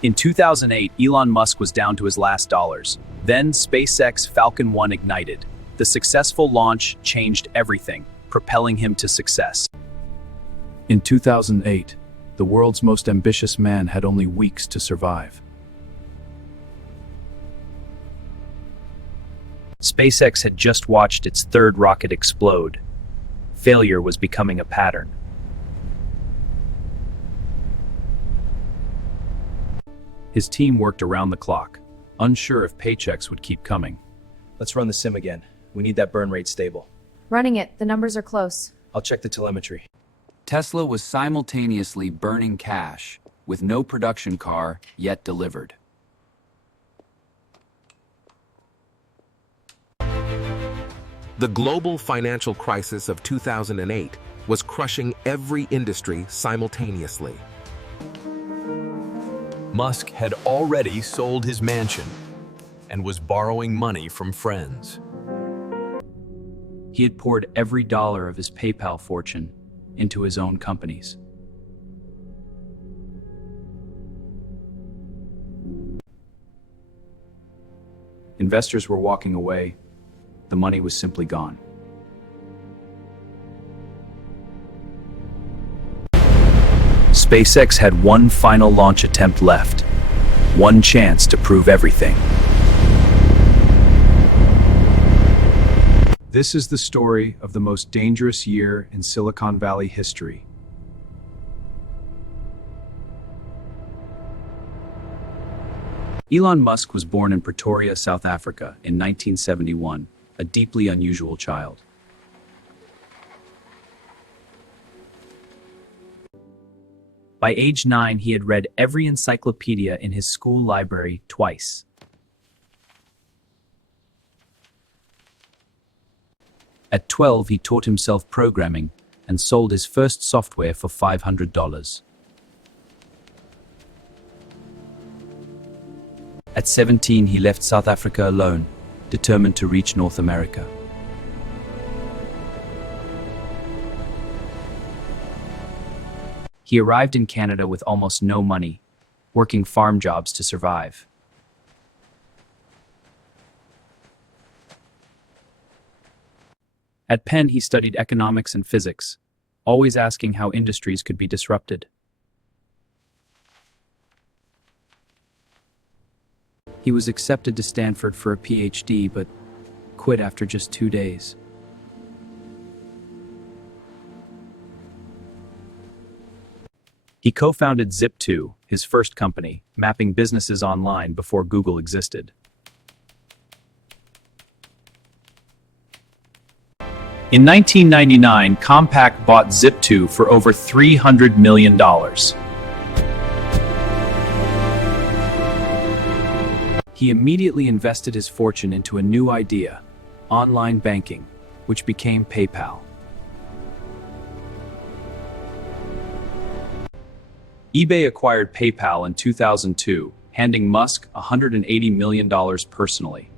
In 2008, Elon Musk was down to his last dollars. Then SpaceX Falcon 1 ignited. The successful launch changed everything, propelling him to success. In 2008, the world's most ambitious man had only weeks to survive. SpaceX had just watched its third rocket explode. Failure was becoming a pattern. His team worked around the clock, unsure if paychecks would keep coming. Let's run the sim again. We need that burn rate stable. Running it. The numbers are close. I'll check the telemetry. Tesla was simultaneously burning cash, with no production car yet delivered. The global financial crisis of 2008 was crushing every industry simultaneously. Musk had already sold his mansion and was borrowing money from friends. He had poured every dollar of his PayPal fortune into his own companies. Investors were walking away. The money was simply gone. SpaceX had one final launch attempt left. One chance to prove everything. This is the story of the most dangerous year in Silicon Valley history. Elon Musk was born in Pretoria, South Africa in 1971, a deeply unusual child. By age 9, he had read every encyclopedia in his school library twice. At 12, he taught himself programming and sold his first software for $500. At 17, he left South Africa alone, determined to reach North America. He arrived in Canada with almost no money, working farm jobs to survive. At Penn, he studied economics and physics, always asking how industries could be disrupted. He was accepted to Stanford for a PhD, but quit after just 2 days. He co-founded Zip2, his first company, mapping businesses online before Google existed. In 1999, Compaq bought Zip2 for over $300 million. He immediately invested his fortune into a new idea, online banking, which became PayPal. eBay acquired PayPal in 2002, handing Musk $180 million personally.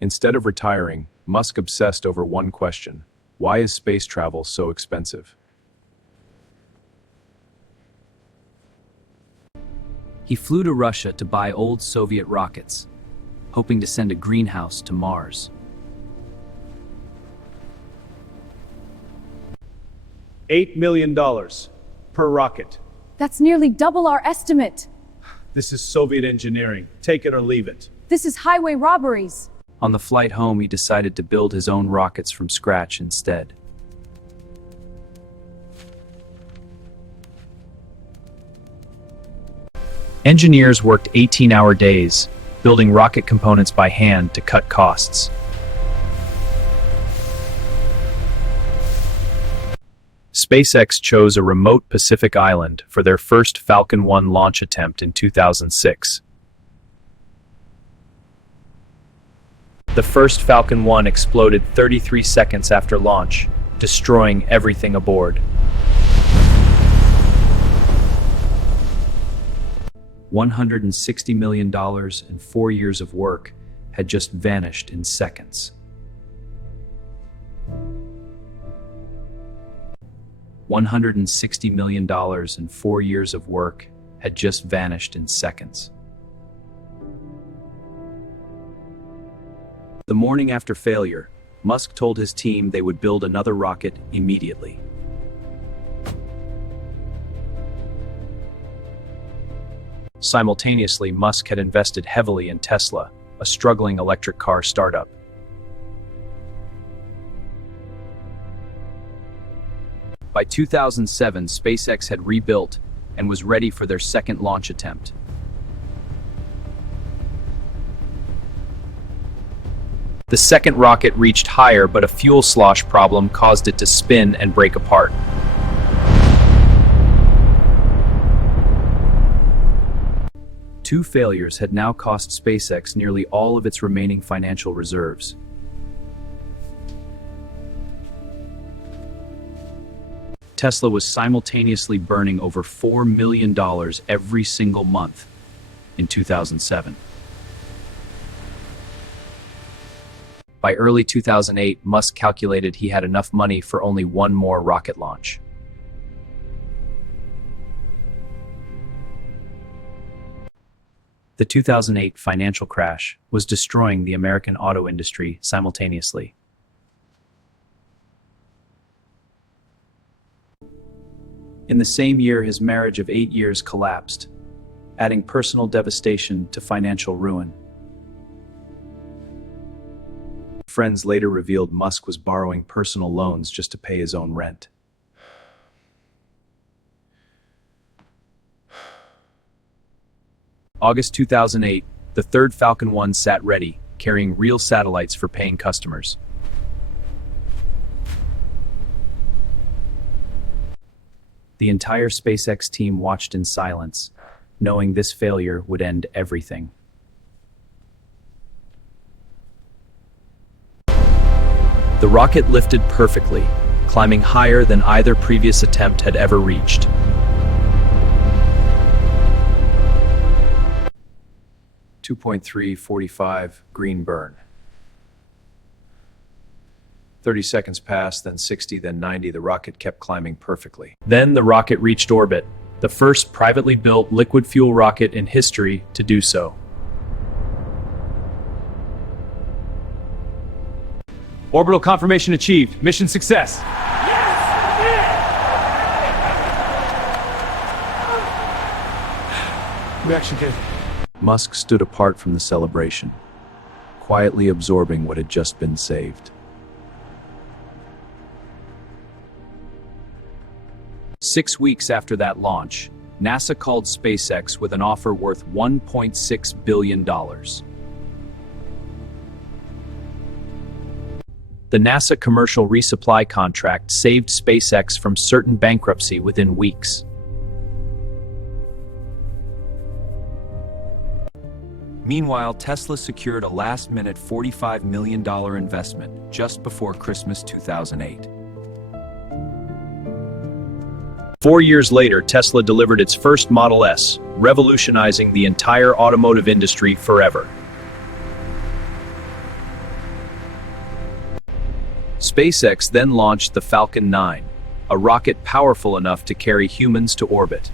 Instead of retiring, Musk obsessed over one question: why is space travel so expensive? He flew to Russia to buy old Soviet rockets, hoping to send a greenhouse to Mars. $8 million per rocket. That's nearly double our estimate. This is Soviet engineering. Take it or leave it. This is highway robberies. On the flight home, he decided to build his own rockets from scratch instead. Engineers worked 18-hour days, building rocket components by hand to cut costs. SpaceX chose a remote Pacific island for their first Falcon 1 launch attempt in 2006. The first Falcon 1 exploded 33 seconds after launch, destroying everything aboard. $160 million and 4 years of work had just vanished in seconds. $160 million and 4 years of work had just vanished in seconds. The morning after failure, Musk told his team they would build another rocket immediately. Simultaneously, Musk had invested heavily in Tesla, a struggling electric car startup. By 2007, SpaceX had rebuilt and was ready for their second launch attempt. The second rocket reached higher, but a fuel slosh problem caused it to spin and break apart. Two failures had now cost SpaceX nearly all of its remaining financial reserves. Tesla was simultaneously burning over $4 million every single month in 2007. By early 2008, Musk calculated he had enough money for only one more rocket launch. The 2008 financial crash was destroying the American auto industry simultaneously. In the same year, his marriage of 8 years collapsed, adding personal devastation to financial ruin. Friends later revealed Musk was borrowing personal loans just to pay his own rent. August 2008, the third Falcon 1 sat ready, carrying real satellites for paying customers. The entire SpaceX team watched in silence, knowing this failure would end everything. The rocket lifted perfectly, climbing higher than either previous attempt had ever reached. .345 green burn. 30 seconds passed, then 60, then 90. The rocket kept climbing perfectly. Then the rocket reached orbit, the first privately built liquid fuel rocket in history to do so. Orbital confirmation achieved. Mission success. Reaction kit. Musk stood apart from the celebration, quietly absorbing what had just been saved. 6 weeks after that launch, NASA called SpaceX with an offer worth $1.6 billion. The NASA commercial resupply contract saved SpaceX from certain bankruptcy within weeks. Meanwhile, Tesla secured a last-minute $45 million investment just before Christmas 2008. 4 years later, Tesla delivered its first Model S, revolutionizing the entire automotive industry forever. SpaceX then launched the Falcon 9, a rocket powerful enough to carry humans to orbit.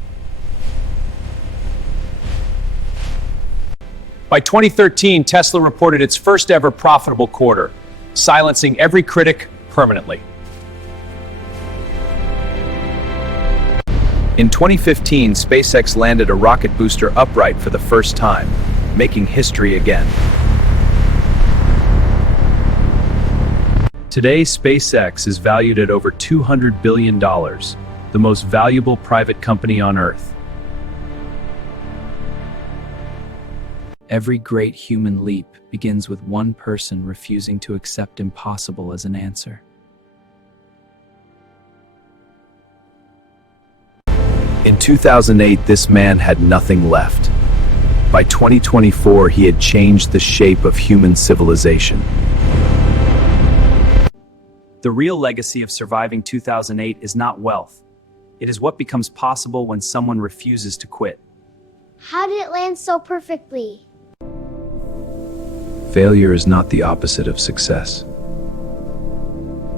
By 2013, Tesla reported its first ever profitable quarter, silencing every critic permanently. In 2015, SpaceX landed a rocket booster upright for the first time, making history again. Today, SpaceX is valued at over $200 billion, the most valuable private company on Earth. Every great human leap begins with one person refusing to accept impossible as an answer. In 2008, this man had nothing left. By 2024, he had changed the shape of human civilization. The real legacy of surviving 2008 is not wealth. It is what becomes possible when someone refuses to quit. How did it land so perfectly? Failure is not the opposite of success.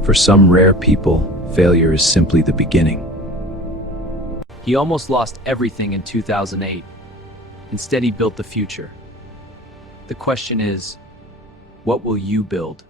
For some rare people, Failure is simply the beginning. He almost lost everything in 2008. Instead, he built the future. The question is, what will you build?